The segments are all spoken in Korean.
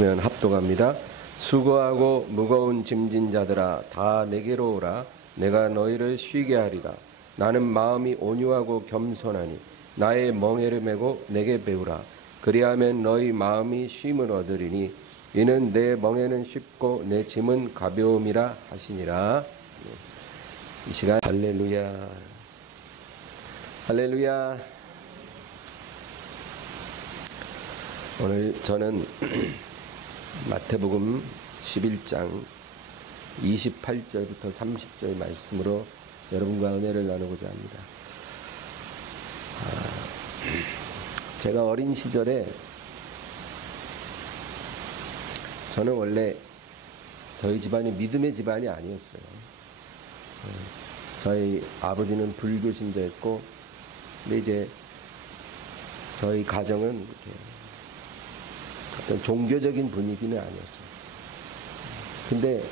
있으면 합독합니다. 수고하고 무거운 짐진 자들아 다 내게로 오라. 내가 너희를 쉬게 하리라. 나는 마음이 온유하고 겸손하니 나의 멍에를 메고 내게 배우라. 그리하면 너희 마음이 쉼을 얻으리니 이는 내 멍에는 쉽고 내 짐은 가벼움이라 하시니라. 이 시간 할렐루야, 할렐루야. 오늘 저는 마태복음 11장 28절부터 30절 말씀으로 여러분과 은혜를 나누고자 합니다. 제가 어린 시절에 저는 원래 저희 집안이 믿음의 집안이 아니었어요. 저희 아버지는 불교 신자였고, 근데 이제 저희 가정은 이렇게 어떤 종교적인 분위기는 아니었어요. 근데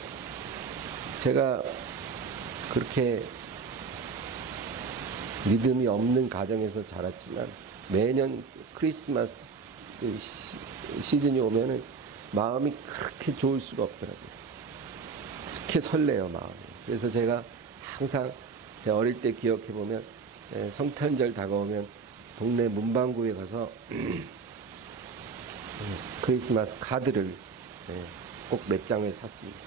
제가 그렇게 믿음이 없는 가정에서 자랐지만 매년 크리스마스 시즌이 오면은 마음이 그렇게 좋을 수가 없더라고요. 그렇게 설레요, 마음이. 그래서 제가 항상 제 어릴 때 기억해 보면 성탄절 다가오면 동네 문방구에 가서 크리스마스 카드를 꼭 몇 장을 샀습니다.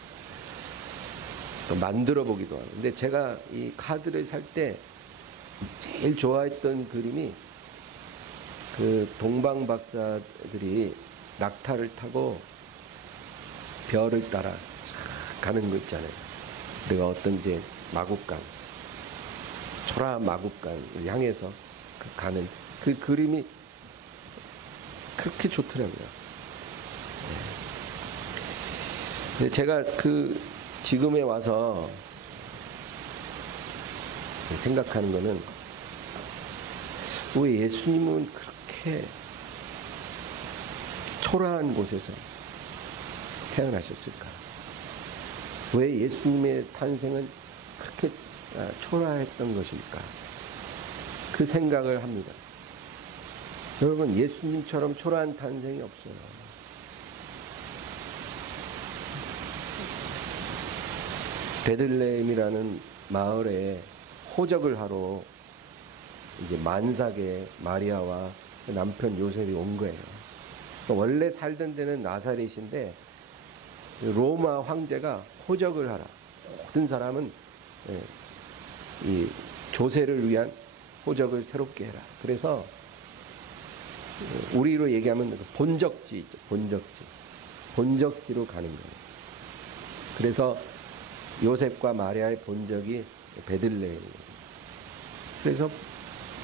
또 만들어 보기도 하고. 근데 제가 이 카드를 살 때 제일 좋아했던 그림이 그 동방 박사들이 낙타를 타고 별을 따라 가는 거 있잖아요. 내가 어떤 이제 마국간, 초라한 마국간을 향해서 가는 그 그림이 그렇게 좋더라고요. 근데 제가 지금에 와서 생각하는 거는 왜 예수님은 그렇게 초라한 곳에서 태어나셨을까? 왜 예수님의 탄생은 그렇게 초라했던 것일까? 그 생각을 합니다. 여러분, 예수님처럼 초라한 탄생이 없어요. 베들레헴이라는 마을에 호적을 하러 이제 만삭의 마리아와 남편 요셉이 온 거예요. 원래 살던 데는 나사렛인데 로마 황제가 호적을 하라. 모든 사람은 이 조세를 위한 호적을 새롭게 해라. 그래서 우리로 얘기하면 본적지 있죠. 본적지로 가는 거예요. 그래서 요셉과 마리아의 본적이 베들레헴이에요. 그래서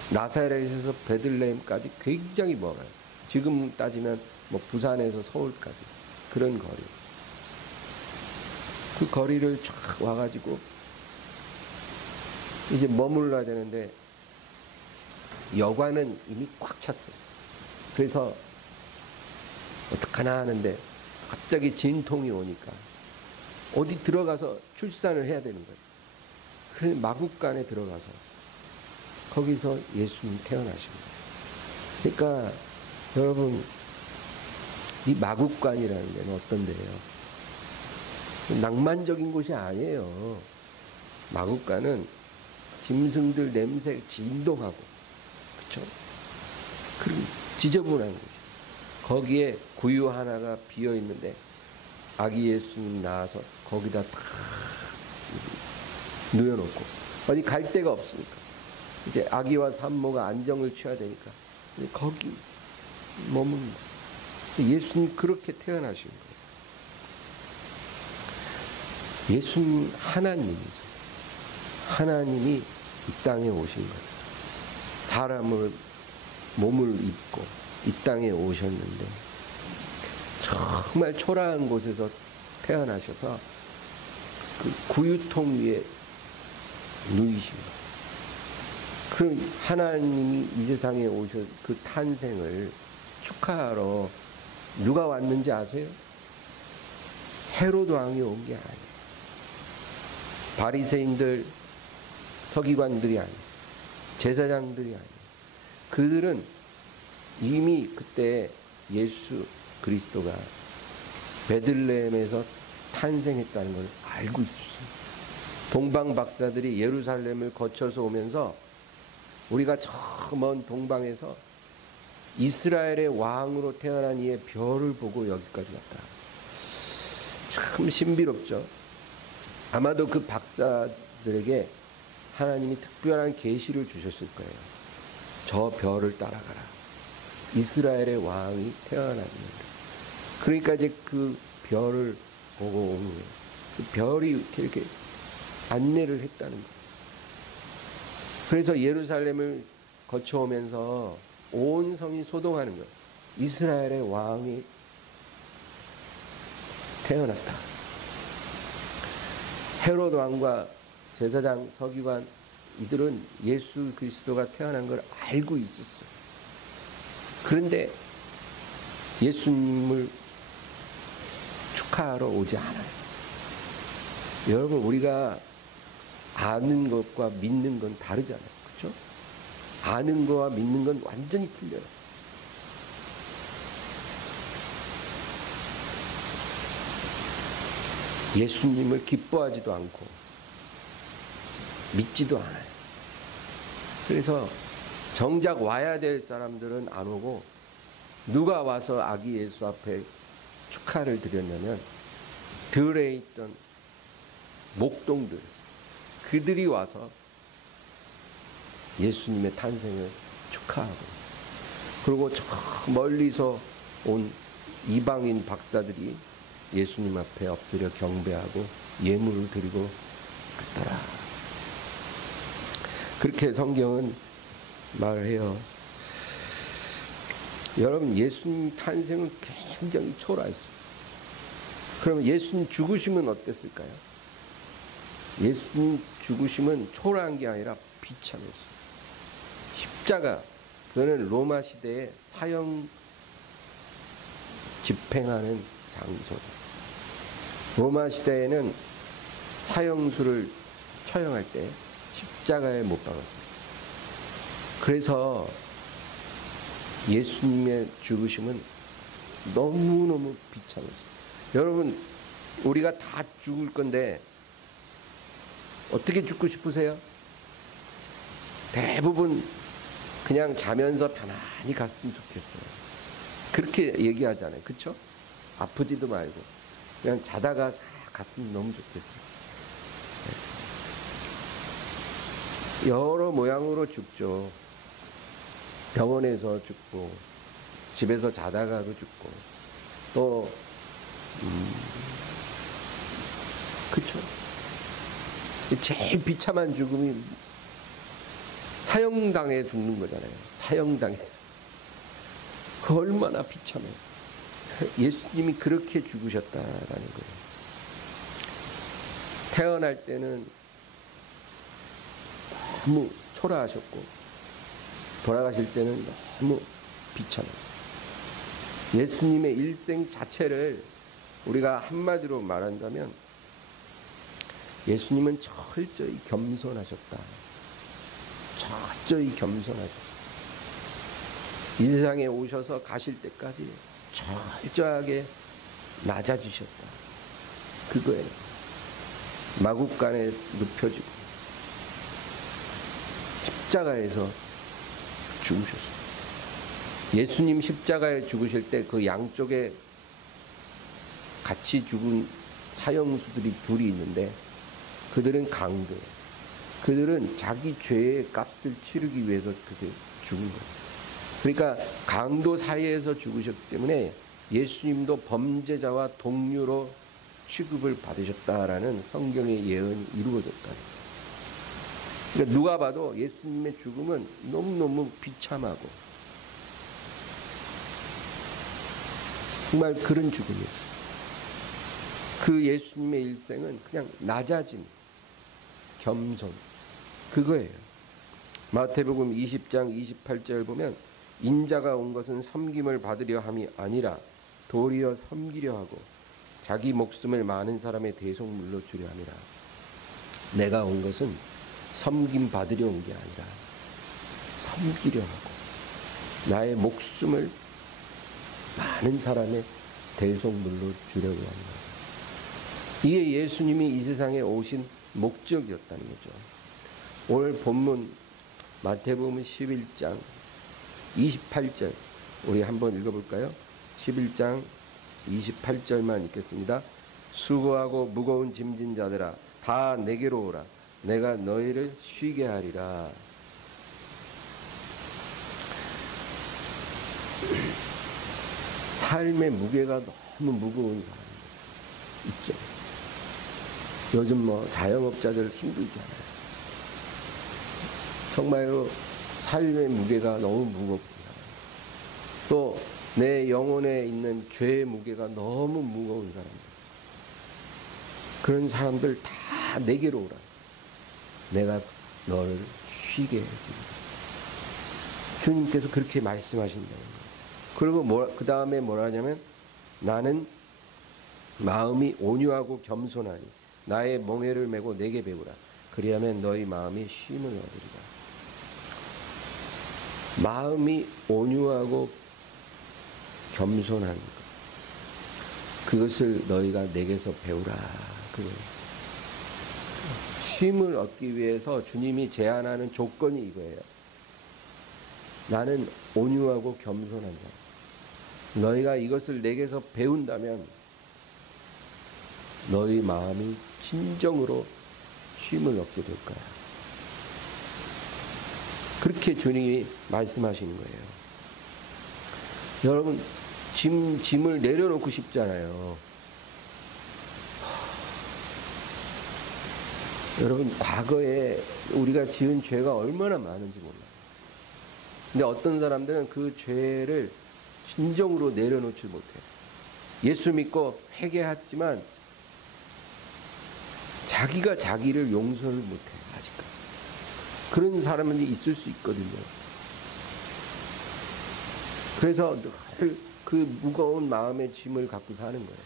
나사렛에서 베들레헴까지 굉장히 멀어요. 지금 따지면 뭐 부산에서 서울까지 그런 거리. 그 거리를 쫙 와가지고 이제 머물러야 되는데 여관은 이미 꽉 찼어요. 그래서 어떡하나 하는데 갑자기 진통이 오니까 어디 들어가서 출산을 해야 되는 거예요. 그래서 마국간에 들어가서 거기서 예수님 태어나신 거예요. 그러니까 여러분, 이 마국간이라는 데는 어떤 데예요? 낭만적인 곳이 아니에요. 마국간은 짐승들 냄새 진동하고, 그렇죠? 그런 지저분한 곳이. 거기에 구유 하나가 비어 있는데 아기 예수님 나와서 거기다 탁 누워놓고 어디 갈 데가 없으니까 이제 아기와 산모가 안정을 취해야 되니까 거기 머뭅니다. 예수님 그렇게 태어나신 거예요. 예수님 하나님이죠. 하나님이 이 땅에 오신 거예요. 사람을 몸을 입고 이 땅에 오셨는데 정말 초라한 곳에서 태어나셔서 그 구유통 위에 누이신 거예요. 그 하나님이 이 세상에 오셔 그 탄생을 축하하러 누가 왔는지 아세요? 헤로드 왕이 온 게 아니에요. 바리새인들, 서기관들이 아니에요. 제사장들이 아니에요. 그들은 이미 그때 예수 그리스도가 베들레헴에서 탄생했다는 걸 알고 있었습니다. 동방 박사들이 예루살렘을 거쳐서 오면서 우리가 저 먼 동방에서 이스라엘의 왕으로 태어난 이의 별을 보고 여기까지 왔다. 참 신비롭죠. 아마도 그 박사들에게 하나님이 특별한 계시를 주셨을 거예요. 저 별을 따라가라. 이스라엘의 왕이 태어났는데. 그러니까 이제 그 별을 보고 오는 거예요. 그 별이 이렇게 안내를 했다는 거예요. 그래서 예루살렘을 거쳐오면서 온 성이 소동하는 거예요. 이스라엘의 왕이 태어났다. 헤롯 왕과 제사장 서기관 이들은 예수 그리스도가 태어난 걸 알고 있었어요. 그런데 예수님을 축하하러 오지 않아요. 여러분, 우리가 아는 것과 믿는 건 다르잖아요. 그렇죠? 아는 거와 믿는 건 완전히 틀려요. 예수님을 기뻐하지도 않고 믿지도 않아요. 그래서 정작 와야 될 사람들은 안 오고, 누가 와서 아기 예수 앞에 축하를 드렸냐면 들에 있던 목동들, 그들이 와서 예수님의 탄생을 축하하고, 그리고 저 멀리서 온 이방인 박사들이 예수님 앞에 엎드려 경배하고 예물을 드리고 갔더라. 그렇게 성경은 말해요. 여러분, 예수님 탄생은 굉장히 초라했어요. 그러면 예수님 죽으심은 어땠을까요? 예수님 죽으심은 초라한 게 아니라 비참했어요. 십자가, 그거는 로마 시대에 사형 집행하는 장소죠. 로마 시대에는 사형수를 처형할 때 십자가에 못 박았어요. 그래서 예수님의 죽으심은 너무너무 비참했어요. 여러분, 우리가 다 죽을 건데 어떻게 죽고 싶으세요? 대부분 그냥 자면서 편안히 갔으면 좋겠어요. 그렇게 얘기하잖아요. 그렇죠? 아프지도 말고 그냥 자다가 싹 갔으면 너무 좋겠어요. 여러 모양으로 죽죠. 병원에서 죽고, 집에서 자다가도 죽고, 또 그렇죠? 제일 비참한 죽음이 사형당해 죽는 거잖아요. 사형당해서. 그 얼마나 비참해요. 예수님이 그렇게 죽으셨다라는 거예요. 태어날 때는 너무 초라하셨고, 돌아가실 때는 너무 비참해요. 예수님의 일생 자체를 우리가 한마디로 말한다면 예수님은 철저히 겸손하셨다. 철저히 겸손하셨다. 이 세상에 오셔서 가실 때까지 철저하게 낮아지셨다. 그거예요. 마구간에 눕혀지고 십자가에서 죽으셨어요. 예수님 십자가에 죽으실 때 그 양쪽에 같이 죽은 사형수들이 둘이 있는데, 그들은 강도예요. 그들은 자기 죄의 값을 치르기 위해서 그들 죽은 거예요. 그러니까 강도 사이에서 죽으셨기 때문에 예수님도 범죄자와 동료로 취급을 받으셨다라는 성경의 예언이 이루어졌다. 그러니까 누가 봐도 예수님의 죽음은 너무너무 비참하고 정말 그런 죽음이었어요. 그 예수님의 일생은 그냥 낮아짐, 겸손, 그거예요. 마태복음 20장 28절 보면 인자가 온 것은 섬김을 받으려 함이 아니라 도리어 섬기려 하고 자기 목숨을 많은 사람의 대속물로 주려 함이라. 내가 온 것은 섬김 받으려 온 게 아니라 섬기려 하고 나의 목숨을 많은 사람의 대속물로 주려고 하는 거예요. 이게 예수님이 이 세상에 오신 목적이었다는 거죠. 오늘 본문 마태복음 11장 28절 우리 한번 읽어볼까요? 11장 28절만 읽겠습니다. 수고하고 무거운 짐진 자들아 다 내게로 오라. 내가 너희를 쉬게 하리라. 삶의 무게가 너무 무거운 사람 있죠. 요즘 자영업자들 힘들잖아요. 정말로 삶의 무게가 너무 무겁구나. 또 내 영혼에 있는 죄의 무게가 너무 무거운 사람들. 그런 사람들 다 내게로 오라. 내가 너를 쉬게 해주리라. 주님께서 그렇게 말씀하신다는 거예요. 그리고 그 다음에 뭐라 하냐면 나는 마음이 온유하고 겸손하니 나의 멍에를 메고 내게 배우라. 그리하면 너희 마음이 쉼을 얻으리라. 마음이 온유하고 겸손한 것. 그것을 너희가 내게서 배우라. 그거예요. 쉼을 얻기 위해서 주님이 제안하는 조건이 이거예요. 나는 온유하고 겸손한 자. 너희가 이것을 내게서 배운다면 너희 마음이 진정으로 쉼을 얻게 될 거야. 그렇게 주님이 말씀하시는 거예요. 여러분 짐을 내려놓고 싶잖아요. 여러분 과거에 우리가 지은 죄가 얼마나 많은지 몰라요. 근데 어떤 사람들은 그 죄를 진정으로 내려놓지 못해요. 예수 믿고 회개했지만 자기가 자기를 용서를 못해요. 아직까지. 그런 사람은 있을 수 있거든요. 그래서 늘 그 무거운 마음의 짐을 갖고 사는 거예요.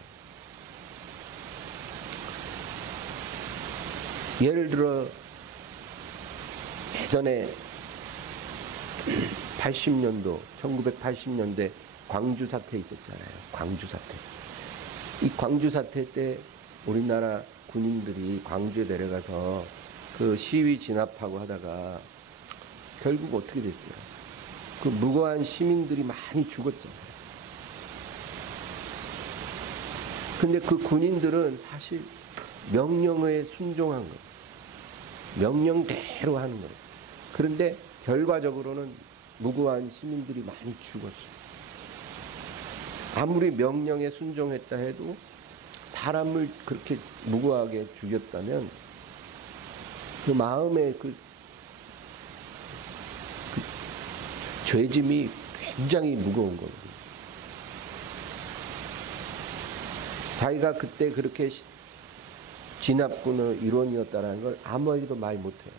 예를 들어 예전에 1980년대 광주 사태 있었잖아요. 광주 사태. 이 광주 사태 때 우리나라 군인들이 광주에 내려가서 그 시위 진압하고 하다가 결국 어떻게 됐어요? 그 무고한 시민들이 많이 죽었잖아요. 근데 그 군인들은 사실 명령에 순종한 거예요. 명령대로 하는 거예요. 그런데 결과적으로는 무고한 시민들이 많이 죽었어요. 아무리 명령에 순종했다 해도 사람을 그렇게 무고하게 죽였다면 그 마음의 그 죄짐이 굉장히 무거운 거거든요. 자기가 그때 그렇게 진압군의 일원이었다는 걸 아무에게도 말 못해요.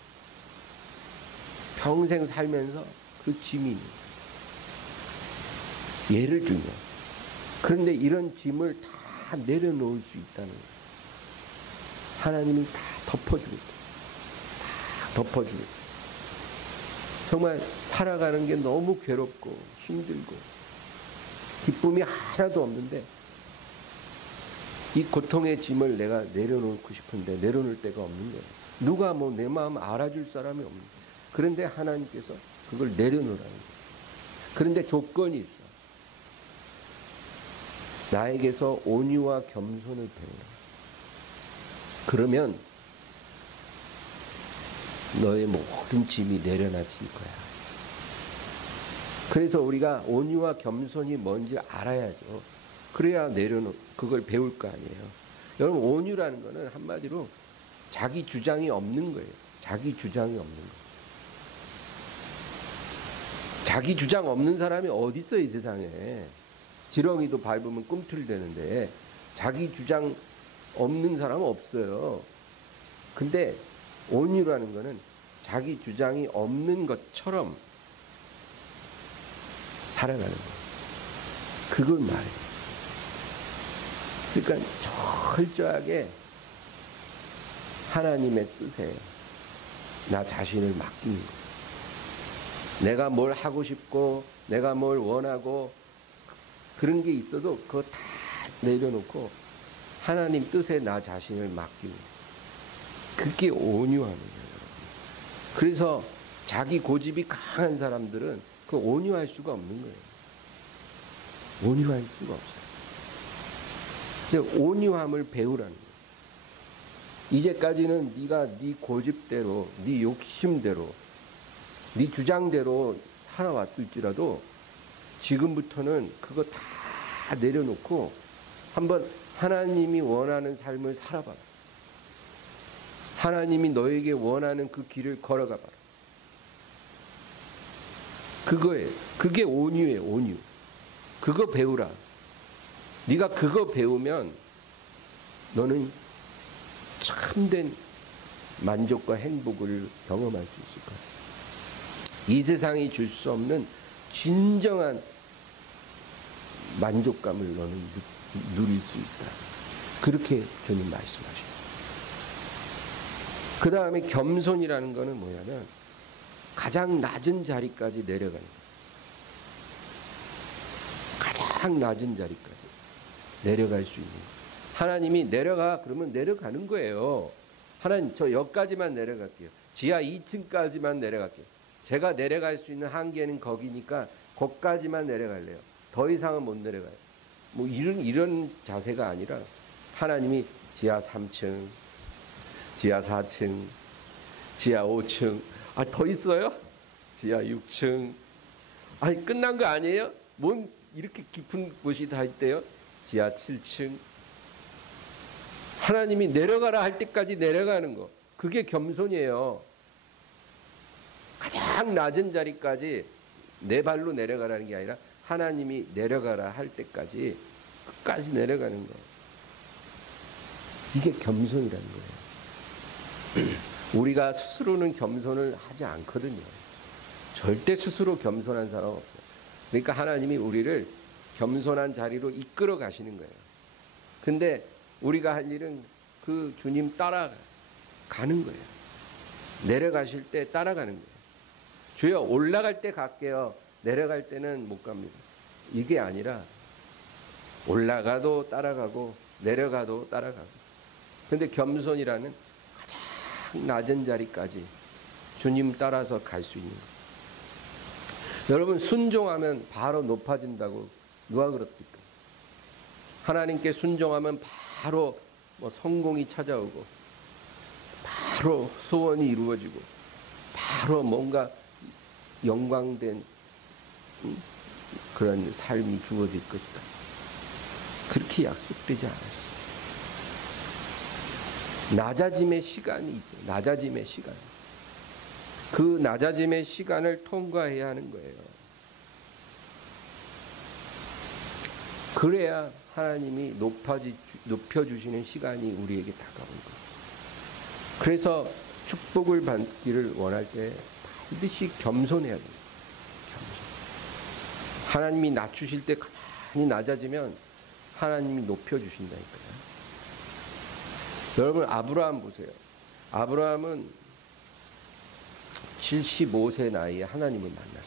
평생 살면서 그 짐이 예를 들면 그런데 이런 짐을 다 내려놓을 수 있다는 거예요. 하나님이 다 덮어주고 다 덮어주고 정말 살아가는 게 너무 괴롭고 힘들고 기쁨이 하나도 없는데 이 고통의 짐을 내가 내려놓고 싶은데 내려놓을 데가 없는 거예요. 누가 내 마음 알아줄 사람이 없는 거예요. 그런데 하나님께서 그걸 내려놓으라는 거예요. 그런데 조건이 있어. 나에게서 온유와 겸손을 배우라. 그러면 너의 모든 짐이 내려놔질 거야. 그래서 우리가 온유와 겸손이 뭔지 알아야죠. 그래야 그걸 배울 거 아니에요. 여러분 온유라는 거는 한마디로 자기 주장이 없는 거예요. 자기 주장이 없는 거예요. 자기 주장 없는 사람이 어디 있어 이 세상에. 지렁이도 밟으면 꿈틀대는데 자기 주장 없는 사람은 없어요. 근데 온유라는 거는 자기 주장이 없는 것처럼 살아가는 거예요. 그걸 말해요. 그러니까 철저하게 하나님의 뜻에 나 자신을 맡기는 거예요. 내가 뭘 하고 싶고 내가 뭘 원하고 그런 게 있어도 그거 다 내려놓고 하나님 뜻에 나 자신을 맡기는, 그게 온유함이에요. 그래서 자기 고집이 강한 사람들은 그 온유할 수가 없는 거예요. 온유할 수가 없어요. 근데 온유함을 배우라는 거예요. 이제까지는 네가 네 고집대로, 네 욕심대로, 네 주장대로 살아왔을지라도 지금부터는 그거 다 내려놓고 한번 하나님이 원하는 삶을 살아봐라. 하나님이 너에게 원하는 그 길을 걸어가 봐라. 그거예요. 그게 온유예요. 온유. 그거 배우라. 네가 그거 배우면 너는 참된 만족과 행복을 경험할 수 있을 거야. 이 세상이 줄 수 없는 진정한 만족감을 너는 누릴 수 있다. 그렇게 주님 말씀하셔요. 그 다음에 겸손이라는 거는 뭐냐면 가장 낮은 자리까지 내려가는 거예요. 가장 낮은 자리까지 내려갈 수 있는 거예요. 하나님이 내려가 그러면 내려가는 거예요. 하나님 저 여기까지만 내려갈게요. 지하 2층까지만 내려갈게요. 제가 내려갈 수 있는 한계는 거기니까 거기까지만 내려갈래요. 더 이상은 못 내려가요. 뭐 이런 자세가 아니라 하나님이 지하 3층, 지하 4층, 지하 5층, 더 있어요? 지하 6층. 끝난 거 아니에요? 뭔 이렇게 깊은 곳이 다 있대요? 지하 7층. 하나님이 내려가라 할 때까지 내려가는 거. 그게 겸손이에요. 가장 낮은 자리까지 내 발로 내려가라는 게 아니라 하나님이 내려가라 할 때까지 끝까지 내려가는 거. 이게 겸손이라는 거예요. 우리가 스스로는 겸손을 하지 않거든요. 절대 스스로 겸손한 사람 없어요. 그러니까 하나님이 우리를 겸손한 자리로 이끌어 가시는 거예요. 근데 우리가 할 일은 그 주님 따라가는 거예요. 내려가실 때 따라가는 거예요. 주여 올라갈 때 갈게요. 내려갈 때는 못 갑니다. 이게 아니라 올라가도 따라가고 내려가도 따라가고. 근데 겸손이라는 가장 낮은 자리까지 주님 따라서 갈 수 있는 거예요. 여러분 순종하면 바로 높아진다고 누가 그럽니까? 하나님께 순종하면 바로 성공이 찾아오고 바로 소원이 이루어지고 바로 뭔가 영광된 그런 삶이 주어질 것이다. 그렇게 약속되지 않았어요. 낮아짐의 시간이 있어요. 낮아짐의 시간. 그 낮아짐의 시간을 통과해야 하는 거예요. 그래야 하나님이 높여주시는 시간이 우리에게 다가온 거예요. 그래서 축복을 받기를 원할 때 반드시 겸손해야 돼요. 겸손. 하나님이 낮추실 때 가만히 낮아지면 하나님이 높여주신다니까요. 여러분 아브라함 보세요. 아브라함은 75세 나이에 하나님을 만났어요.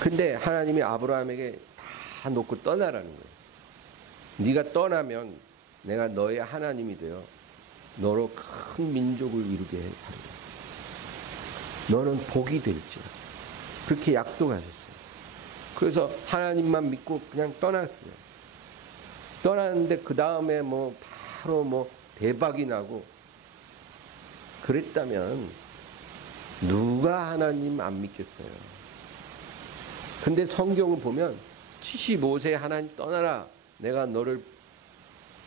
근데 하나님이 아브라함에게 다 놓고 떠나라는 거예요. 네가 떠나면 내가 너의 하나님이 되어 너로 큰 민족을 이루게 하리라. 너는 복이 될지라. 그렇게 약속하셨어요. 그래서 하나님만 믿고 그냥 떠났어요. 떠났는데 그 다음에 바로 대박이 나고 그랬다면 누가 하나님 안 믿겠어요. 근데 성경을 보면 75세 하나님 떠나라. 내가 너를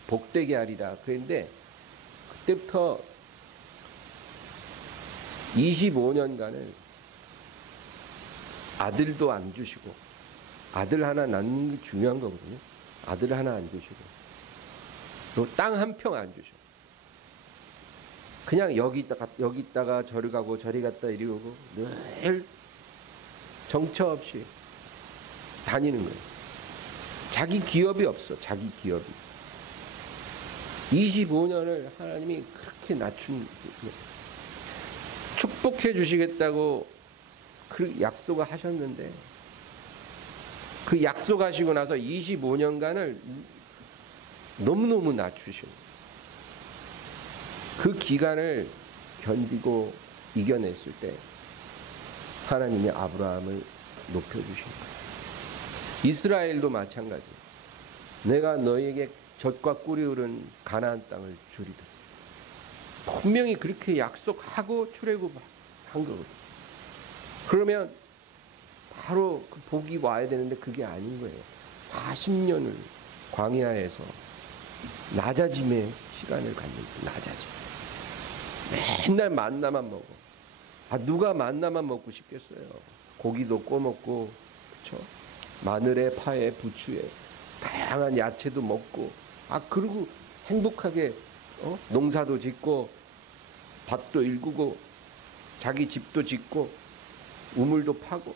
복되게 하리라. 그랬는데 그때부터 25년간을 아들도 안 주시고, 아들 하나 낳는 게 중요한 거거든요. 아들 하나 안 주시고 또 땅 한 평 안 주시고 그냥 여기 있다가 저리 가고 저리 갔다 이리 오고 늘 정처 없이 다니는 거예요. 자기 기업이 없어. 자기 기업이. 25년을 하나님이 그렇게 낮춘, 축복해 주시겠다고 그 약속을 하셨는데 그 약속하시고 나서 25년간을 너무너무 낮추시고 그 기간을 견디고 이겨냈을 때 하나님이 아브라함을 높여주신 거예요. 이스라엘도 마찬가지. 내가 너에게 젖과 꿀이 흐른 가나안 땅을 주리다. 분명히 그렇게 약속하고 출애굽한 거거든요. 그러면 바로 그 복이 와야 되는데 그게 아닌 거예요. 40년을 광야에서 낮아짐의 시간을 갖는 거예요. 낮아짐. 맨날 만나만 먹어. 누가 만나만 먹고 싶겠어요. 고기도 꺼먹고, 그렇죠? 마늘에 파에 부추에 다양한 야채도 먹고, 그리고 행복하게 농사도 짓고 밭도 일구고 자기 집도 짓고 우물도 파고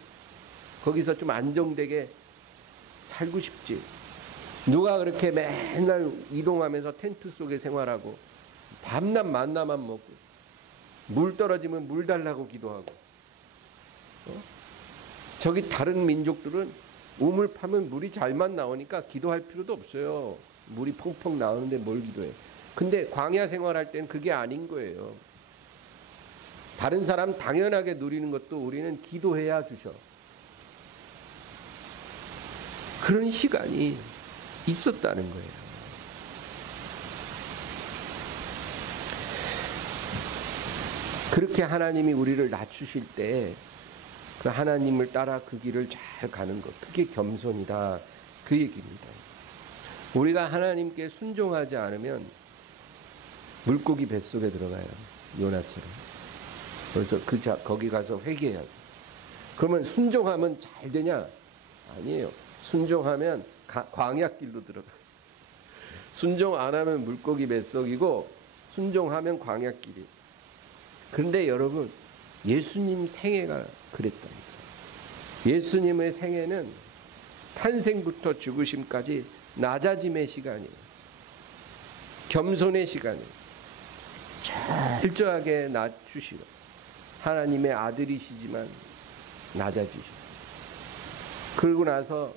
거기서 좀 안정되게 살고 싶지. 누가 그렇게 맨날 이동하면서 텐트 속에 생활하고 밤낮 만나만 먹고 물 떨어지면 물 달라고 기도하고 저기 다른 민족들은 우물 파면 물이 잘만 나오니까 기도할 필요도 없어요. 물이 펑펑 나오는데 뭘 기도해. 근데 광야 생활할 때는 그게 아닌 거예요. 다른 사람 당연하게 누리는 것도 우리는 기도해야 주셔. 그런 시간이 있었다는 거예요. 그렇게 하나님이 우리를 낮추실 때 그 하나님을 따라 그 길을 잘 가는 것, 그게 겸손이다, 그 얘기입니다. 우리가 하나님께 순종하지 않으면 물고기 뱃속에 들어가요. 요나처럼. 그래서 거기 가서 회개해야 돼. 그러면 순종하면 잘 되냐? 아니에요. 순종하면 광야길로 들어가요. 순종 안 하면 물고기 뱃속이고 순종하면 광야길이. 그런데 여러분, 예수님 생애가 그랬답니다. 예수님의 생애는 탄생부터 죽으심까지 낮아짐의 시간이에요. 겸손의 시간이에요. 철저하게 낮추시고 하나님의 아들이시지만 낮아지시고 그러고 나서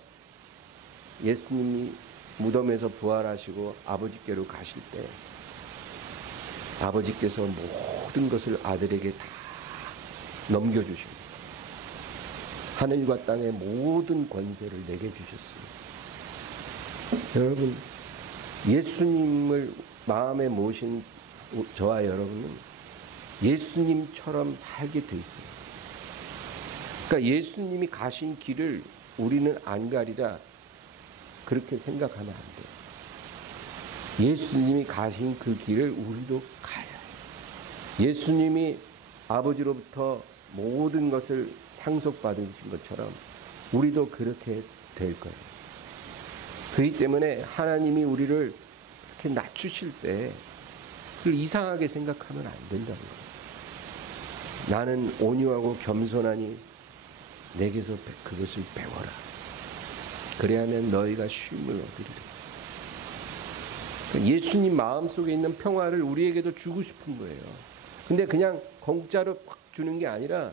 예수님이 무덤에서 부활하시고 아버지께로 가실 때 아버지께서 모든 것을 아들에게 다 넘겨주십니다. 하늘과 땅의 모든 권세를 내게 주셨습니다. 여러분, 예수님을 마음에 모신 저와 여러분은 예수님처럼 살게 돼 있어요. 그러니까 예수님이 가신 길을 우리는 안 가리라 그렇게 생각하면 안 돼요. 예수님이 가신 그 길을 우리도 가야 해요. 예수님이 아버지로부터 모든 것을 상속받으신 것처럼 우리도 그렇게 될 거예요. 그렇기 때문에 하나님이 우리를 그렇게 낮추실 때 그걸 이상하게 생각하면 안 된다는 거예요. 나는 온유하고 겸손하니 내게서 그것을 배워라. 그래야만 너희가 쉼을 얻으리라. 예수님 마음속에 있는 평화를 우리에게도 주고 싶은 거예요. 근데 그냥 공짜로 팍 주는 게 아니라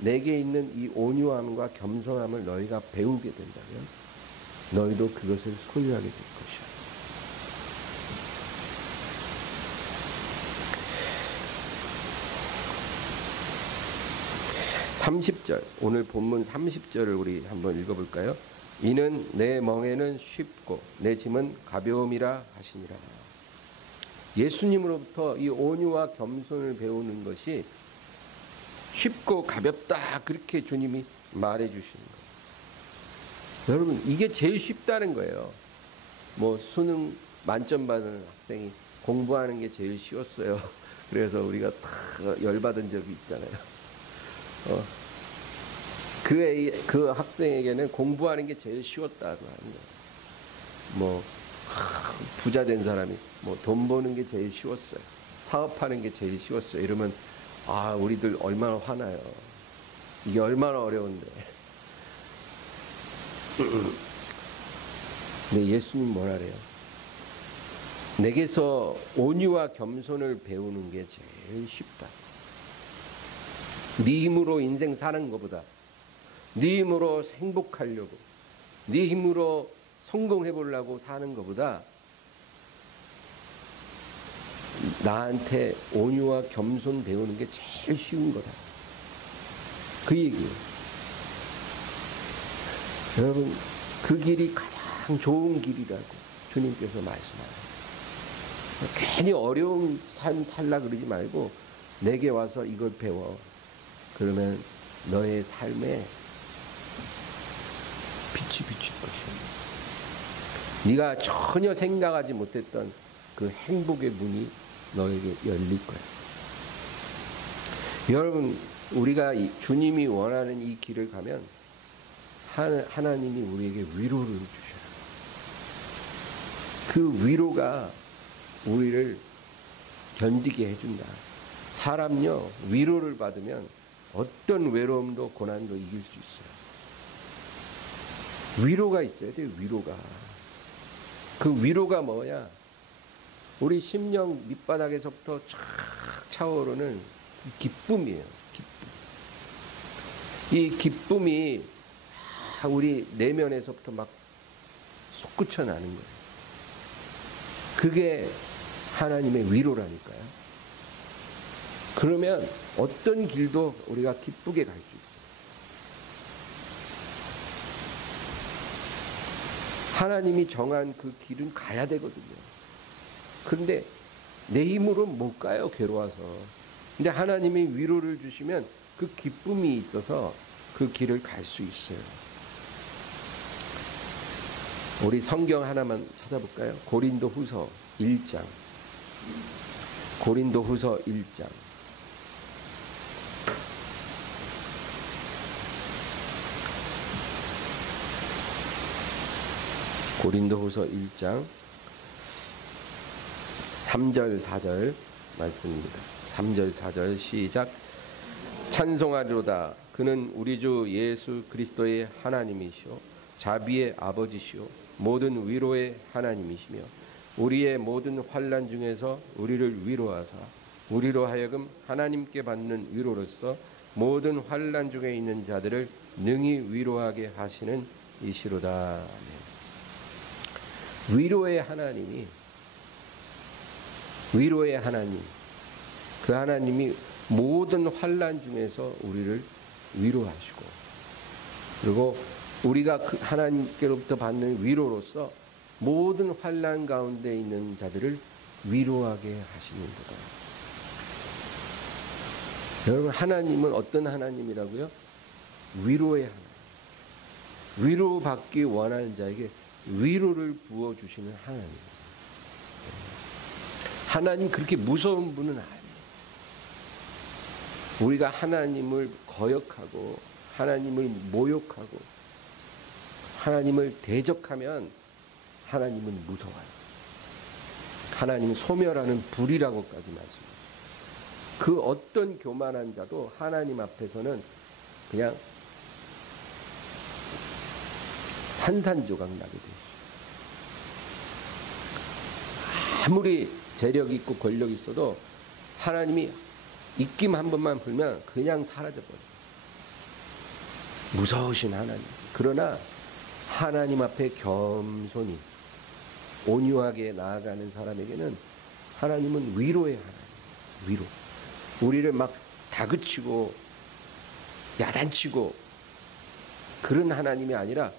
내게 있는 이 온유함과 겸손함을 너희가 배우게 된다면 너희도 그것을 소유하게 될 것이야. 오늘 본문 30절을 우리 한번 읽어볼까요? 이는 내 멍에는 쉽고 내 짐은 가벼움이라 하시니라. 예수님으로부터 이 온유와 겸손을 배우는 것이 쉽고 가볍다, 그렇게 주님이 말해 주시는 거예요. 여러분, 이게 제일 쉽다는 거예요. 뭐 수능 만점 받은 학생이 공부하는 게 제일 쉬웠어요. 그래서 우리가 다 열받은 적이 있잖아요. 그 학생에게는 공부하는 게 제일 쉬웠다고 하는 거예요. 뭐 부자 된 사람이 뭐 돈 버는 게 제일 쉬웠어요. 사업하는 게 제일 쉬웠어요. 이러면 우리들 얼마나 화나요. 이게 얼마나 어려운데. 근데 예수님 뭐라 그래요? 내게서 온유와 겸손을 배우는 게 제일 쉽다. 네 힘으로 인생 사는 것보다 네 힘으로 행복하려고 네 힘으로 성공해 보려고 사는 것보다 나한테 온유와 겸손 배우는 게 제일 쉬운 거다. 그 얘기예요. 여러분, 그 길이 가장 좋은 길이라고 주님께서 말씀하세요. 괜히 어려운 삶 살라 그러지 말고 내게 와서 이걸 배워. 그러면 너의 삶에 빛이 비칠 것이야. 네가 전혀 생각하지 못했던 그 행복의 문이 너에게 열릴 거야. 여러분, 우리가 주님이 원하는 이 길을 가면 하나님이 우리에게 위로를 주셔요. 그 위로가 우리를 견디게 해준다. 사람요, 위로를 받으면 어떤 외로움도 고난도 이길 수 있어요. 위로가 있어야 돼요. 위로가. 그 위로가 뭐야? 우리 심령 밑바닥에서부터 쫙 차오르는 기쁨이에요. 기쁨. 이 기쁨이 우리 내면에서부터 막 솟구쳐 나는 거예요. 그게 하나님의 위로라니까요. 그러면 어떤 길도 우리가 기쁘게 갈 수 있어요. 하나님이 정한 그 길은 가야 되거든요. 그런데 내 힘으로 못 가요, 괴로워서. 근데 하나님이 위로를 주시면 그 기쁨이 있어서 그 길을 갈 수 있어요. 우리 성경 하나만 찾아볼까요? 고린도후서 1장. 고린도후서 1장. 고린도후서 1장 3절 4절 말씀입니다. 3절 4절 시작. 찬송하리로다. 그는 우리 주 예수 그리스도의 하나님이시오 자비의 아버지시오 모든 위로의 하나님이시며 우리의 모든 환난 중에서 우리를 위로하사 우리로 하여금 하나님께 받는 위로로서 모든 환난 중에 있는 자들을 능히 위로하게 하시는 이시로다. 위로의 하나님이, 위로의 하나님, 그 하나님이 모든 환난 중에서 우리를 위로하시고, 그리고 우리가 그 하나님께로부터 받는 위로로서 모든 환난 가운데 있는 자들을 위로하게 하시는 거다. 여러분, 하나님은 어떤 하나님이라고요? 위로의 하나님. 위로받기 원하는 자에게 위로를 부어주시는 하나님. 하나님 그렇게 무서운 분은 아니에요. 우리가 하나님을 거역하고 하나님을 모욕하고 하나님을 대적하면 하나님은 무서워요. 하나님은 소멸하는 불이라고까지 말씀하세요. 그 어떤 교만한 자도 하나님 앞에서는 그냥 산산조각 나게 돼요. 아무리 재력 있고 권력 있어도 하나님이 입김 한 번만 불면 그냥 사라져버려요. 무서우신 하나님. 그러나 하나님 앞에 겸손히 온유하게 나아가는 사람에게는 하나님은 위로의 하나님. 위로. 우리를 막 다그치고 야단치고 그런 하나님이 아니라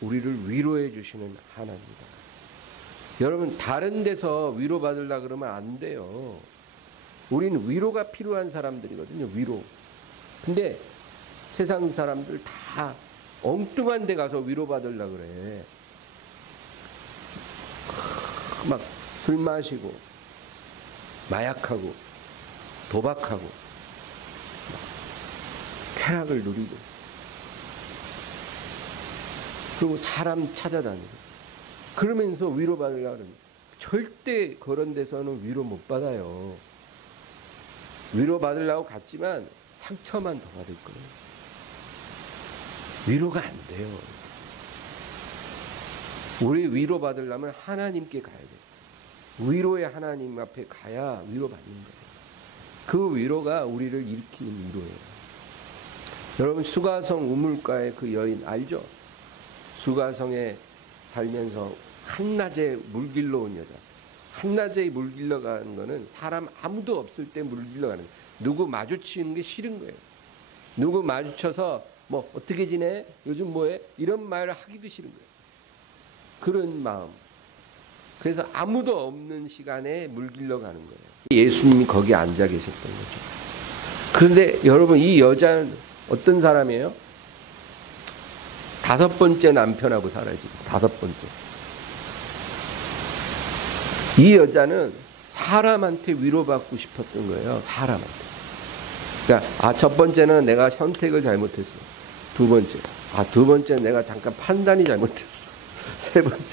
우리를 위로해 주시는 하나님이다. 여러분, 다른 데서 위로받으려고 그러면 안 돼요. 우리는 위로가 필요한 사람들이거든요. 위로. 근데 세상 사람들 다 엉뚱한 데 가서 위로받으려고 그래. 막 술 마시고 마약하고 도박하고 쾌락을 누리고 그리고 사람 찾아다니고 그러면서 위로받으려고 하는 절대 그런 데서는 위로 못 받아요. 위로받으려고 갔지만 상처만 더 받을 거예요. 위로가 안 돼요. 우리 위로받으려면 하나님께 가야 돼요. 위로의 하나님 앞에 가야 위로받는 거예요. 그 위로가 우리를 일으키는 위로예요. 여러분, 수가성 우물가의 그 여인 알죠? 수가성에 살면서 한낮에 물길러 온 여자. 한낮에 물길러 가는 거는 사람 아무도 없을 때 물길러 가는 거예요. 누구 마주치는 게 싫은 거예요. 누구 마주쳐서 뭐 어떻게 지내? 요즘 뭐해? 이런 말을 하기도 싫은 거예요. 그런 마음. 그래서 아무도 없는 시간에 물길러 가는 거예요. 예수님이 거기 앉아 계셨던 거죠. 그런데 여러분, 이 여자는 어떤 사람이에요? 5번째 남편하고 살아요. 지금 5번째. 이 여자는 사람한테 위로받고 싶었던 거예요. 사람한테. 그러니까 첫 번째는 내가 선택을 잘못했어. 두 번째. 두 번째는 내가 잠깐 판단이 잘못했어. 세 번째.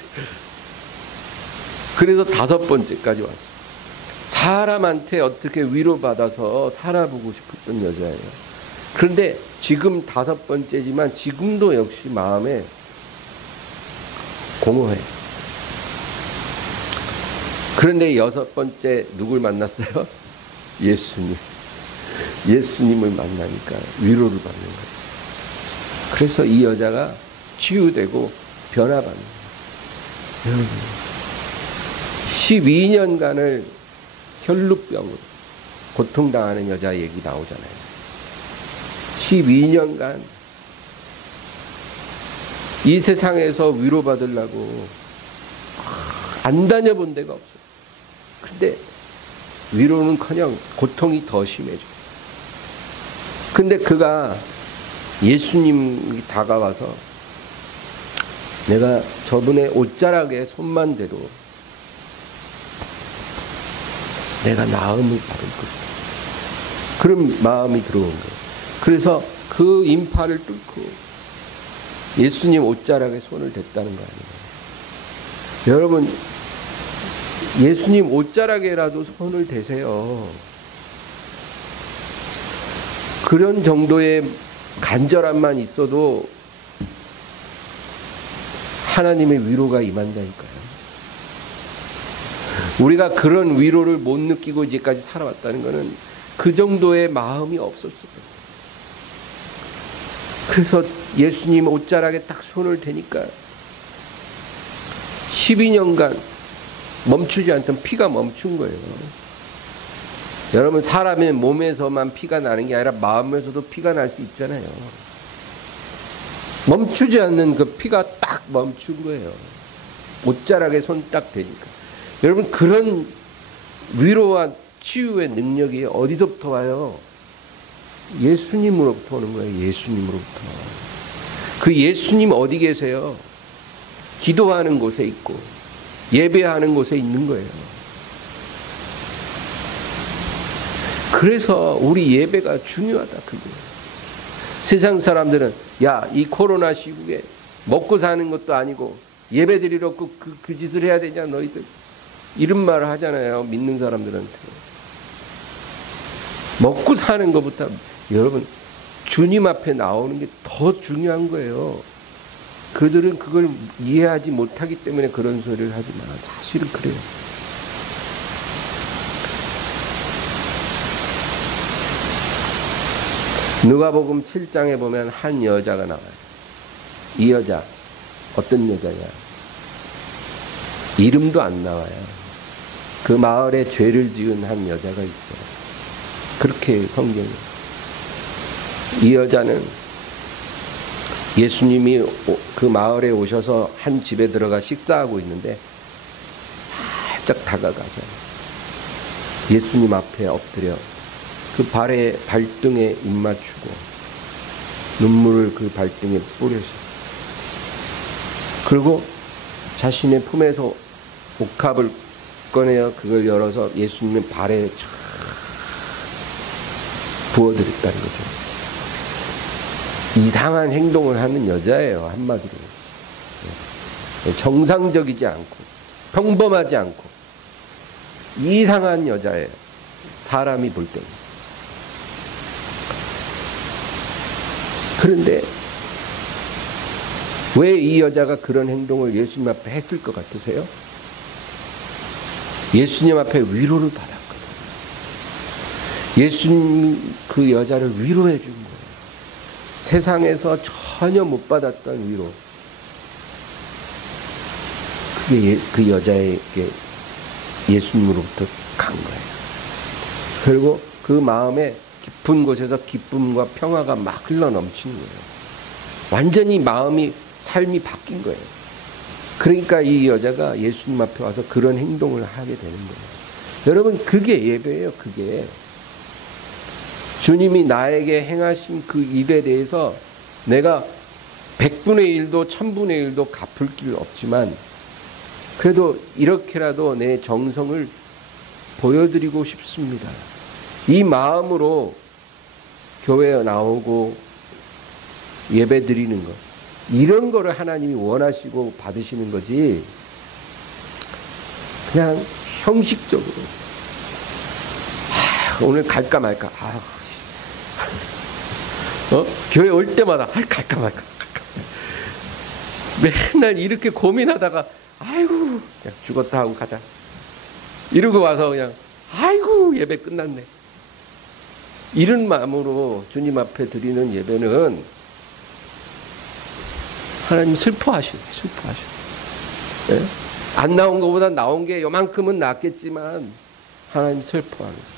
그래서 5번째까지 왔어. 사람한테 어떻게 위로받아서 살아보고 싶었던 여자예요. 그런데 지금 5번째지만 지금도 역시 마음에 공허해. 그런데 6번째 누굴 만났어요? 예수님. 예수님을 만나니까 위로를 받는 거예요. 그래서 이 여자가 치유되고 변화받는 거예요. 여러분, 12년간을 혈루병으로 고통당하는 여자 얘기 나오잖아요. 12년간 이 세상에서 위로받으려고 안 다녀본 데가 없어요. 근데 위로는커녕 고통이 더 심해져. 근데 그가 예수님이 다가와서 내가 저분의 옷자락에 손만 대도 내가 나음을 받을 거야. 그런 마음이 들어온 거예요. 그래서 그 인파를 뚫고 예수님 옷자락에 손을 댔다는 거 아니에요. 여러분, 예수님 옷자락에라도 손을 대세요. 그런 정도의 간절함만 있어도 하나님의 위로가 임한다니까요. 우리가 그런 위로를 못 느끼고 이제까지 살아왔다는 것은 그 정도의 마음이 없었어요. 그래서 예수님 옷자락에 딱 손을 대니까 12년간 멈추지 않던 피가 멈춘 거예요. 여러분, 사람의 몸에서만 피가 나는 게 아니라 마음에서도 피가 날 수 있잖아요. 멈추지 않는 그 피가 딱 멈춘 거예요. 옷자락에 손 딱 대니까. 여러분, 그런 위로와 치유의 능력이 어디서부터 와요? 예수님으로부터 오는 거예요. 예수님으로부터. 그 예수님 어디 계세요? 기도하는 곳에 있고 예배하는 곳에 있는 거예요. 그래서 우리 예배가 중요하다. 그거예요. 세상 사람들은 이 코로나 시국에 먹고 사는 것도 아니고 예배 드리러 그 짓을 해야 되냐 너희들, 이런 말을 하잖아요. 믿는 사람들한테. 먹고 사는 것보다 여러분, 주님 앞에 나오는 게 더 중요한 거예요. 그들은 그걸 이해하지 못하기 때문에 그런 소리를 하지만 사실은 그래요. 누가복음 7장에 보면 한 여자가 나와요. 이 여자 어떤 여자냐? 이름도 안 나와요. 그 마을에 죄를 지은 한 여자가 있어요. 그렇게 성경에. 이 여자는 예수님이 그 마을에 오셔서 한 집에 들어가 식사하고 있는데 살짝 다가가서 예수님 앞에 엎드려 그 발등에 입 맞추고 눈물을 그 발등에 뿌려서, 그리고 자신의 품에서 옥합을 꺼내어 그걸 열어서 예수님의 발에 부어드렸다는 거죠. 이상한 행동을 하는 여자예요. 한마디로. 정상적이지 않고 평범하지 않고 이상한 여자예요. 사람이 볼 때는. 그런데 왜 이 여자가 그런 행동을 예수님 앞에 했을 것 같으세요? 예수님 앞에 위로를 받았거든요. 예수님 그 여자를 위로해 준 거예요. 세상에서 전혀 못 받았던 위로. 그게 그 여자에게 예수님으로부터 간 거예요. 그리고 그 마음에 깊은 곳에서 기쁨과 평화가 막 흘러넘치는 거예요. 완전히 삶이 바뀐 거예요. 그러니까 이 여자가 예수님 앞에 와서 그런 행동을 하게 되는 거예요. 여러분, 그게 예배예요. 그게 주님이 나에게 행하신 그 일에 대해서 내가 100분의 1도 1000분의 1도 갚을 길 없지만 그래도 이렇게라도 내 정성을 보여드리고 싶습니다. 이 마음으로 교회에 나오고 예배 드리는 것, 이런 거를 하나님이 원하시고 받으시는 거지, 그냥 형식적으로 오늘 갈까 말까, 교회 올 때마다 갈까 말까 맨날 이렇게 고민하다가 아이고 그냥 죽었다 하고 가자 이러고 와서 그냥 아이고 예배 끝났네, 이런 마음으로 주님 앞에 드리는 예배는 하나님 슬퍼하시네. 예? 안 나온 것보다 나온 게 요만큼은 낫겠지만 하나님 슬퍼하는 거예요.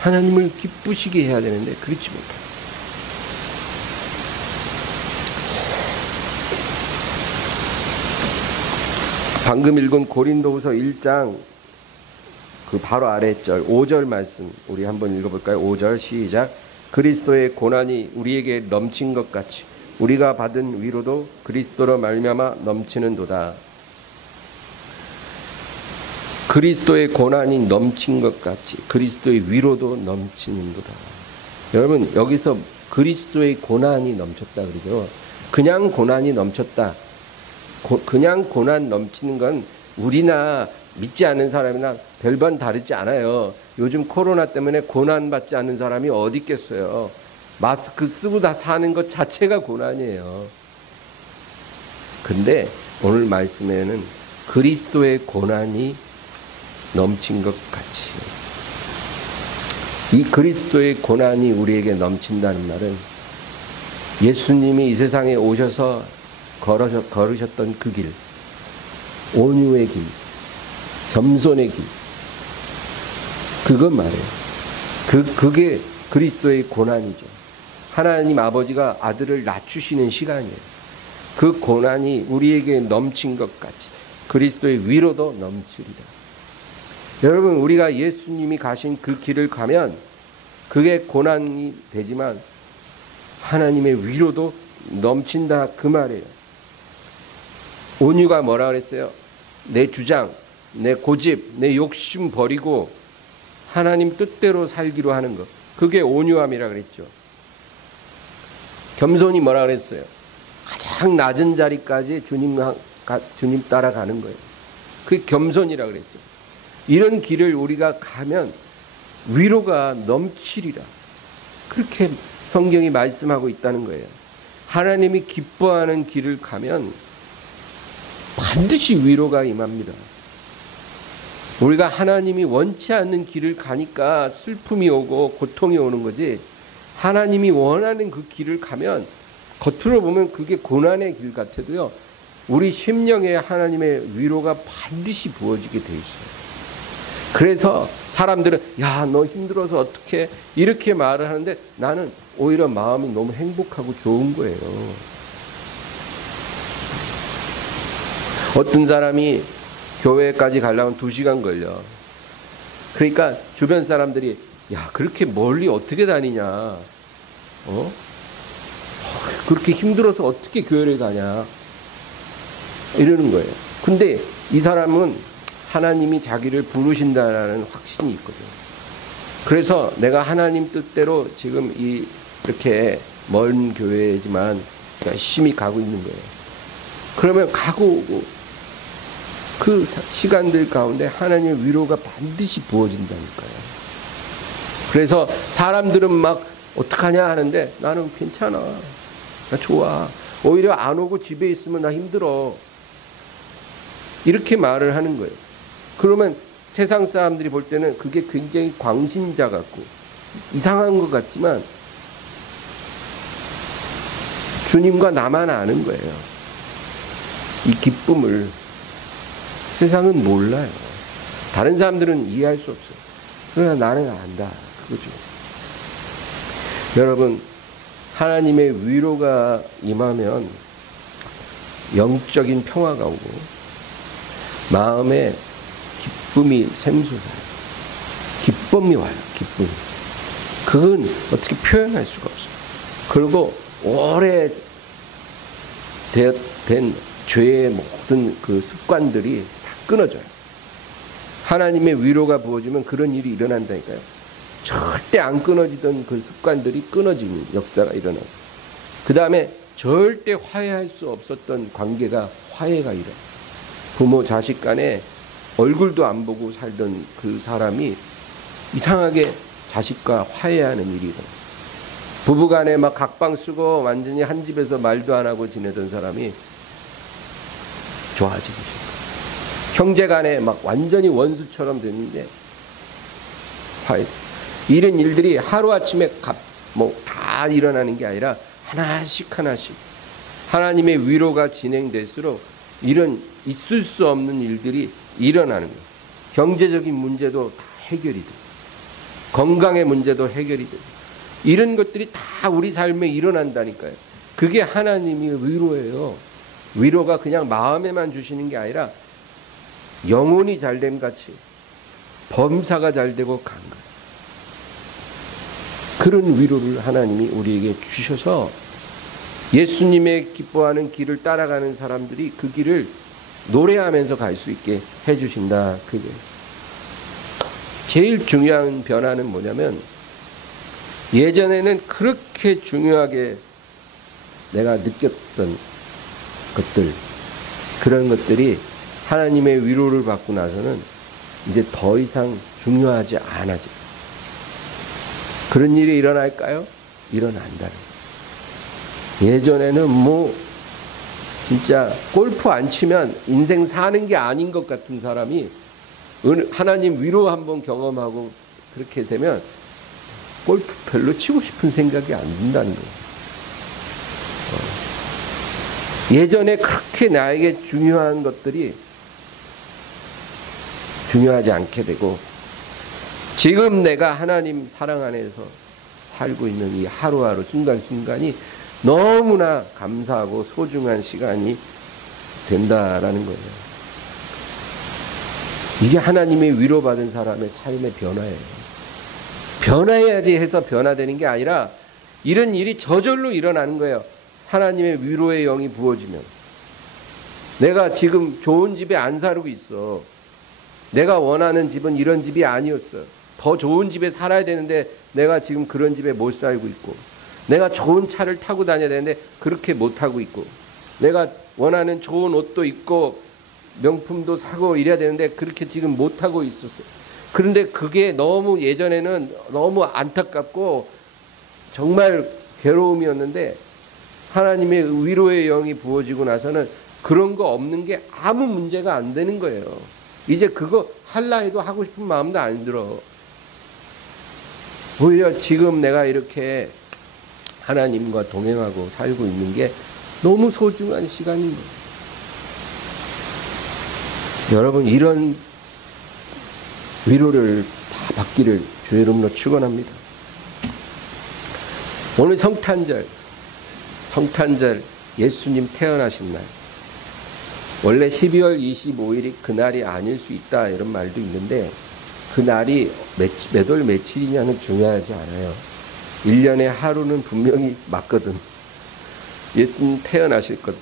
하나님을 기쁘시게 해야 되는데 그렇지 못해요. 방금 읽은 고린도후서 1장 그 바로 아래절 5절 말씀 우리 한번 읽어볼까요? 5절 시작. 그리스도의 고난이 우리에게 넘친 것 같이 우리가 받은 위로도 그리스도로 말미암아 넘치는도다. 그리스도의 고난이 넘친 것 같이 그리스도의 위로도 넘치는도다. 여러분, 여기서 그리스도의 고난이 넘쳤다 그러죠. 그냥 고난이 넘쳤다. 그냥 고난 넘치는 건 우리나 믿지 않는 사람이나 별반 다르지 않아요. 요즘 코로나 때문에 고난 받지 않는 사람이 어디 있겠어요. 마스크 쓰고 다 사는 것 자체가 고난이에요. 근데 오늘 말씀에는 그리스도의 고난이 넘친 것 같이, 이 그리스도의 고난이 우리에게 넘친다는 말은 예수님이 이 세상에 오셔서 걸으셨던 그 길, 온유의 길, 겸손의 길, 그것 말이에요. 그게 그리스도의 고난이죠. 하나님 아버지가 아들을 낮추시는 시간이에요. 그 고난이 우리에게 넘친 것 같이 그리스도의 위로도 넘치리라. 여러분, 우리가 예수님이 가신 그 길을 가면 그게 고난이 되지만 하나님의 위로도 넘친다 그 말이에요. 온유가 뭐라 그랬어요? 내 주장, 내 고집, 내 욕심 버리고 하나님 뜻대로 살기로 하는 것, 그게 온유함이라 그랬죠. 겸손이 뭐라 그랬어요? 가장 낮은 자리까지 주님 따라가는 거예요. 그게 겸손이라 그랬죠. 이런 길을 우리가 가면 위로가 넘치리라, 그렇게 성경이 말씀하고 있다는 거예요. 하나님이 기뻐하는 길을 가면 반드시 위로가 임합니다. 우리가 하나님이 원치 않는 길을 가니까 슬픔이 오고 고통이 오는 거지, 하나님이 원하는 그 길을 가면 겉으로 보면 그게 고난의 길 같아도요, 우리 심령에 하나님의 위로가 반드시 부어지게 돼 있어요. 그래서 사람들은 야, 너 힘들어서 어떻게 이렇게 말을 하는데 나는 오히려 마음이 너무 행복하고 좋은 거예요. 어떤 사람이 교회까지 가려면 2시간 걸려. 그러니까 주변 사람들이 야, 그렇게 멀리 어떻게 다니냐, 그렇게 힘들어서 어떻게 교회를 가냐 이러는 거예요. 근데 이 사람은 하나님이 자기를 부르신다라는 확신이 있거든요. 그래서 내가 하나님 뜻대로 지금 이렇게 먼 교회지만 열심히 가고 있는 거예요. 그러면 가고 오고 그 시간들 가운데 하나님의 위로가 반드시 부어진다니까요. 그래서 사람들은 막 어떡하냐 하는데 나는 괜찮아, 나 좋아, 오히려 안 오고 집에 있으면 나 힘들어, 이렇게 말을 하는 거예요. 그러면 세상 사람들이 볼 때는 그게 굉장히 광신자 같고 이상한 것 같지만 주님과 나만 아는 거예요. 이 기쁨을, 세상은 몰라요. 다른 사람들은 이해할 수 없어요. 그러나 나는 안다. 그거죠. 여러분, 하나님의 위로가 임하면 영적인 평화가 오고 마음에 기쁨이 샘솟아요. 기쁨이 와요. 기쁨이. 그건 어떻게 표현할 수가 없어요. 그리고 오래 된 죄의 모든 그 습관들이 다 끊어져요. 하나님의 위로가 부어지면 그런 일이 일어난다니까요. 절대 안 끊어지던 그 습관들이 끊어지는 역사가 일어나고, 그 다음에 절대 화해할 수 없었던 관계가 화해가 일어나요. 부모 자식 간에 얼굴도 안 보고 살던 그 사람이 이상하게 자식과 화해하는 일이 일어나요. 부부 간에 막 각방 쓰고 완전히 한 집에서 말도 안 하고 지내던 사람이 좋아지기 시작해요. 형제 간에 막 완전히 원수처럼 됐는데 화해. 이런 일들이 하루아침에 다 일어나는 게 아니라 하나씩 하나님의 위로가 진행될수록 이런 있을 수 없는 일들이 일어나는 거예요. 경제적인 문제도 다 해결이 돼요. 건강의 문제도 해결이 돼요. 이런 것들이 다 우리 삶에 일어난다니까요. 그게 하나님의 위로예요. 위로가 그냥 마음에만 주시는 게 아니라 영혼이 잘됨 같이 범사가 잘되고 간 거예요. 그런 위로를 하나님이 우리에게 주셔서 예수님의 기뻐하는 길을 따라가는 사람들이 그 길을 노래하면서 갈 수 있게 해주신다. 그게 제일 중요한 변화는 뭐냐면, 예전에는 그렇게 중요하게 내가 느꼈던 것들, 그런 것들이 하나님의 위로를 받고 나서는 이제 더 이상 중요하지 않아져. 그런 일이 일어날까요? 일어난다는 거예요. 예전에는 진짜 골프 안 치면 인생 사는 게 아닌 것 같은 사람이 하나님 위로 한번 경험하고 그렇게 되면 골프 별로 치고 싶은 생각이 안 든다는 거예요. 예전에 그렇게 나에게 중요한 것들이 중요하지 않게 되고, 지금 내가 하나님 사랑 안에서 살고 있는 이 하루하루 순간순간이 너무나 감사하고 소중한 시간이 된다라는 거예요. 이게 하나님의 위로받은 사람의 삶의 변화예요. 변화해야지 해서 변화되는 게 아니라 이런 일이 저절로 일어나는 거예요. 하나님의 위로의 영이 부어지면. 내가 지금 좋은 집에 안 살고 있어. 내가 원하는 집은 이런 집이 아니었어. 더 좋은 집에 살아야 되는데 내가 지금 그런 집에 못 살고 있고, 내가 좋은 차를 타고 다녀야 되는데 그렇게 못 타고 있고, 내가 원하는 좋은 옷도 입고 명품도 사고 이래야 되는데 그렇게 지금 못 하고 있었어요. 그런데 그게 너무 예전에는 너무 안타깝고 정말 괴로움이었는데, 하나님의 위로의 영이 부어지고 나서는 그런 거 없는 게 아무 문제가 안 되는 거예요. 이제 그거 할라 해도 하고 싶은 마음도 안 들어. 오히려 지금 내가 이렇게 하나님과 동행하고 살고 있는 게 너무 소중한 시간인 거예요. 여러분, 이런 위로를 다 받기를 주의 이름으로 축원합니다. 오늘 성탄절 예수님 태어나신 날, 원래 12월 25일이 그날이 아닐 수 있다 이런 말도 있는데, 그 날이 몇 월 며칠이냐는 중요하지 않아요. 1년에 하루는 분명히 맞거든. 예수님 태어나셨거든.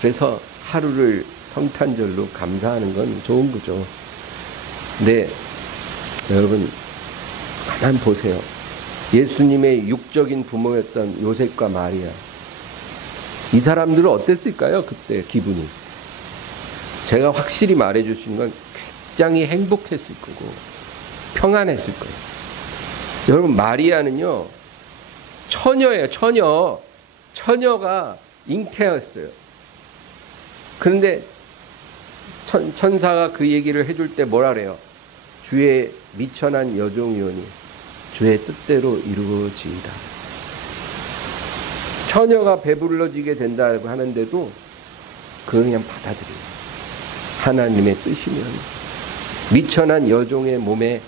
그래서 하루를 성탄절로 감사하는 건 좋은 거죠. 근데 여러분, 가만 보세요. 예수님의 육적인 부모였던 요셉과 마리아, 이 사람들은 어땠을까요? 그때 기분이. 제가 확실히 말해줄 수 있는 건 굉장히 행복했을 거고 평안했을 거예요. 여러분, 마리아는요 처녀예요. 처녀가 잉태였어요. 그런데 천사가 그 얘기를 해줄 때 뭐라 그래요? 주의 미천한 여종이오니 주의 뜻대로 이루어지이다. 처녀가 배불러지게 된다고 하는데도 그걸 그냥 받아들여요. 하나님의 뜻이면 미천한 여종의 몸에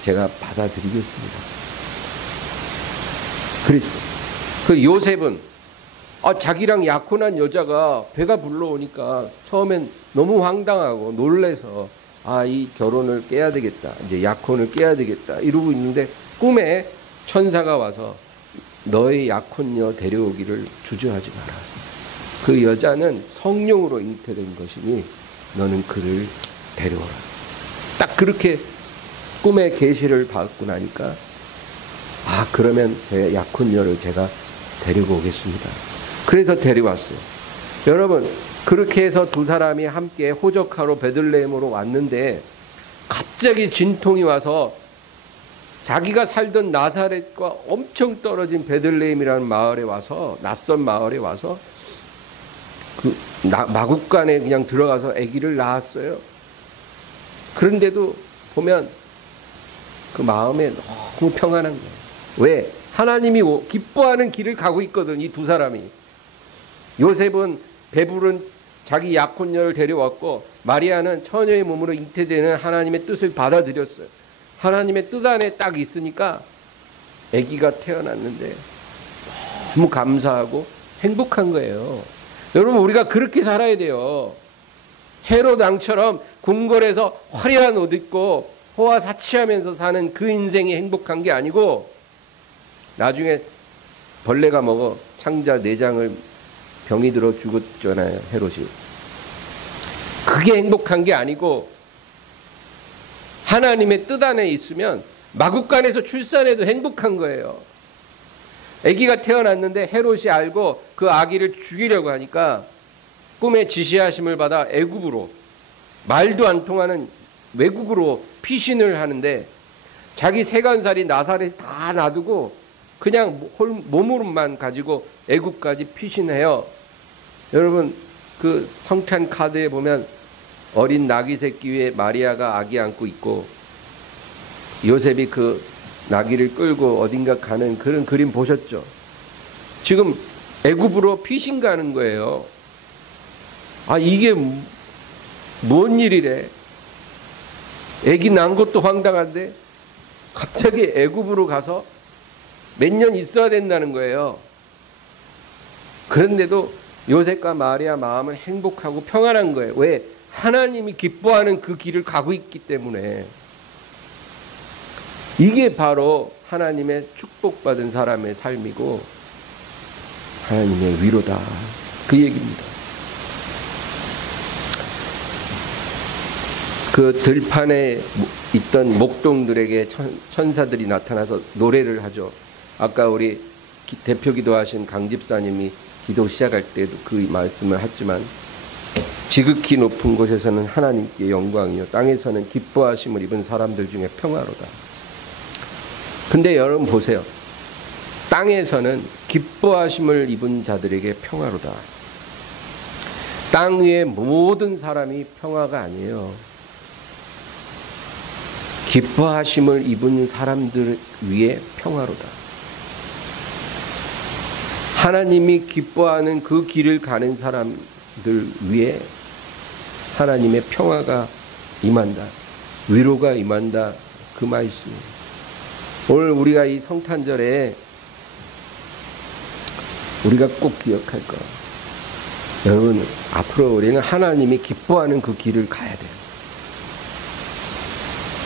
제가 받아들이겠습니다. 그랬어요. 그 요셉은 자기랑 약혼한 여자가 배가 불러오니까 처음엔 너무 황당하고 놀래서 이 결혼을 깨야 되겠다, 이제 약혼을 깨야 되겠다 이러고 있는데 꿈에 천사가 와서 너의 약혼녀 데려오기를 주저하지 마라. 그 여자는 성령으로 잉태된 것이니 너는 그를 데려오라. 딱 그렇게 꿈의 계시를 받고 나니까 그러면 제 약혼녀를 제가 데리고 오겠습니다. 그래서 데려왔어요. 여러분, 그렇게 해서 두 사람이 함께 호적하러 베들레헴으로 왔는데 갑자기 진통이 와서 자기가 살던 나사렛과 엄청 떨어진 베들레헴이라는 마을에 와서, 낯선 마을에 와서 마국간에 그냥 들어가서 아기를 낳았어요. 그런데도 보면 그 마음에 너무 평안한 거예요. 왜? 하나님이 기뻐하는 길을 가고 있거든, 이 두 사람이. 요셉은 배부른 자기 약혼녀를 데려왔고, 마리아는 처녀의 몸으로 잉태되는 하나님의 뜻을 받아들였어요. 하나님의 뜻 안에 딱 있으니까 아기가 태어났는데 너무 감사하고 행복한 거예요. 여러분, 우리가 그렇게 살아야 돼요. 헤롯 왕처럼 궁궐에서 화려한 옷 입고 호화 사치하면서 사는 그 인생이 행복한 게 아니고, 나중에 벌레가 먹어 창자 4장을 병이 들어 죽었잖아요, 헤롯이. 그게 행복한 게 아니고, 하나님의 뜻 안에 있으면 마국간에서 출산해도 행복한 거예요. 아기가 태어났는데 헤롯이 알고 그 아기를 죽이려고 하니까 꿈에 지시하심을 받아 애굽으로, 말도 안 통하는 외국으로 피신을 하는데, 자기 세간살이 나사렛 다 놔두고 그냥 몸으로만 가지고 애굽까지 피신해요. 여러분, 그 성찬 카드에 보면 어린 나귀 새끼 위에 마리아가 아기 안고 있고 요셉이 그 나귀를 끌고 어딘가 가는 그런 그림 보셨죠? 지금 애굽으로 피신 가는 거예요. 이게 뭔 일이래? 애기 낳은 것도 황당한데 갑자기 애굽으로 가서 몇 년 있어야 된다는 거예요. 그런데도 요셉과 마리아 마음은 행복하고 평안한 거예요. 왜? 하나님이 기뻐하는 그 길을 가고 있기 때문에. 이게 바로 하나님의 축복받은 사람의 삶이고 하나님의 위로다, 그 얘기입니다. 그 들판에 있던 목동들에게 천사들이 나타나서 노래를 하죠. 아까 우리 대표 기도하신 강 집사님이 기도 시작할 때도 그 말씀을 했지만, 지극히 높은 곳에서는 하나님께 영광이요 땅에서는 기뻐하심을 입은 사람들 중에 평화로다. 근데 여러분 보세요. 땅에서는 기뻐하심을 입은 자들에게 평화로다. 땅 위의 모든 사람이 평화가 아니에요. 기뻐하심을 입은 사람들 위에 평화로다. 하나님이 기뻐하는 그 길을 가는 사람들 위에 하나님의 평화가 임한다, 위로가 임한다, 그 말씀입니다. 오늘 우리가 이 성탄절에 우리가 꼭 기억할 거, 여러분, 앞으로 우리는 하나님이 기뻐하는 그 길을 가야 돼요.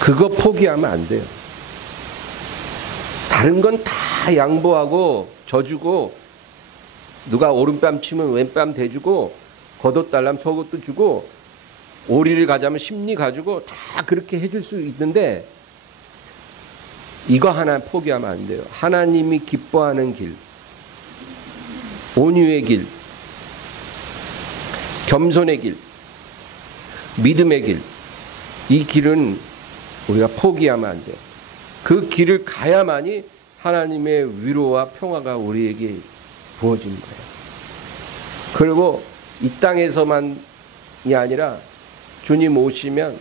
그거 포기하면 안 돼요. 다른 건 다 양보하고 져주고, 누가 오른뺨 치면 왼뺨 대주고, 겉옷 달라면 속옷도 주고, 오리를 가자면 심리 가지고 다 그렇게 해줄 수 있는데, 이거 하나 포기하면 안 돼요. 하나님이 기뻐하는 길, 온유의 길, 겸손의 길, 믿음의 길, 이 길은 우리가 포기하면 안 돼요. 그 길을 가야만이 하나님의 위로와 평화가 우리에게 부어진 거예요. 그리고 이 땅에서만이 아니라 주님 오시면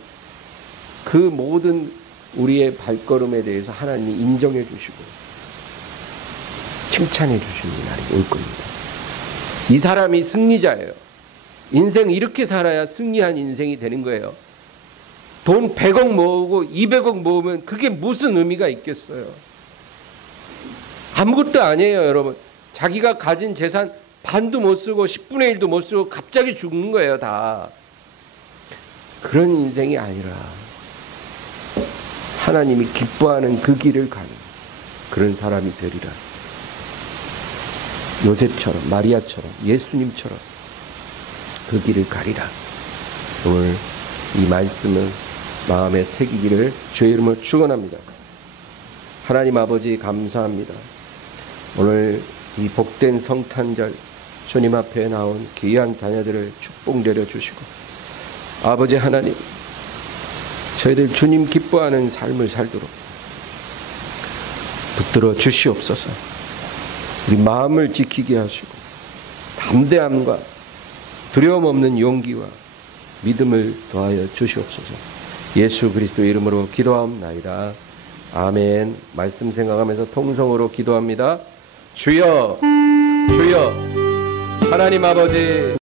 그 모든 우리의 발걸음에 대해서 하나님이 인정해 주시고 칭찬해 주시는 날이 올 겁니다. 이 사람이 승리자예요. 인생 이렇게 살아야 승리한 인생이 되는 거예요. 돈 100억 모으고 200억 모으면 그게 무슨 의미가 있겠어요? 아무것도 아니에요, 여러분. 자기가 가진 재산 반도 못 쓰고 10분의 1도 못 쓰고 갑자기 죽는 거예요, 다. 그런 인생이 아니라 하나님이 기뻐하는 그 길을 가는 그런 사람이 되리라. 요셉처럼, 마리아처럼, 예수님처럼 그 길을 가리라. 오늘 이 말씀을 마음에 새기기를 주의 이름으로 축원합니다. 하나님 아버지 감사합니다. 오늘 이 복된 성탄절 주님 앞에 나온 귀한 자녀들을 축복 내려 주시고, 아버지 하나님, 저희들 주님 기뻐하는 삶을 살도록 붙들어 주시옵소서. 우리 마음을 지키게 하시고 담대함과 두려움 없는 용기와 믿음을 더하여 주시옵소서. 예수 그리스도 이름으로 기도하옵나이다. 아멘. 말씀 생각하면서 통성으로 기도합니다. 주여, 주여, 하나님 아버지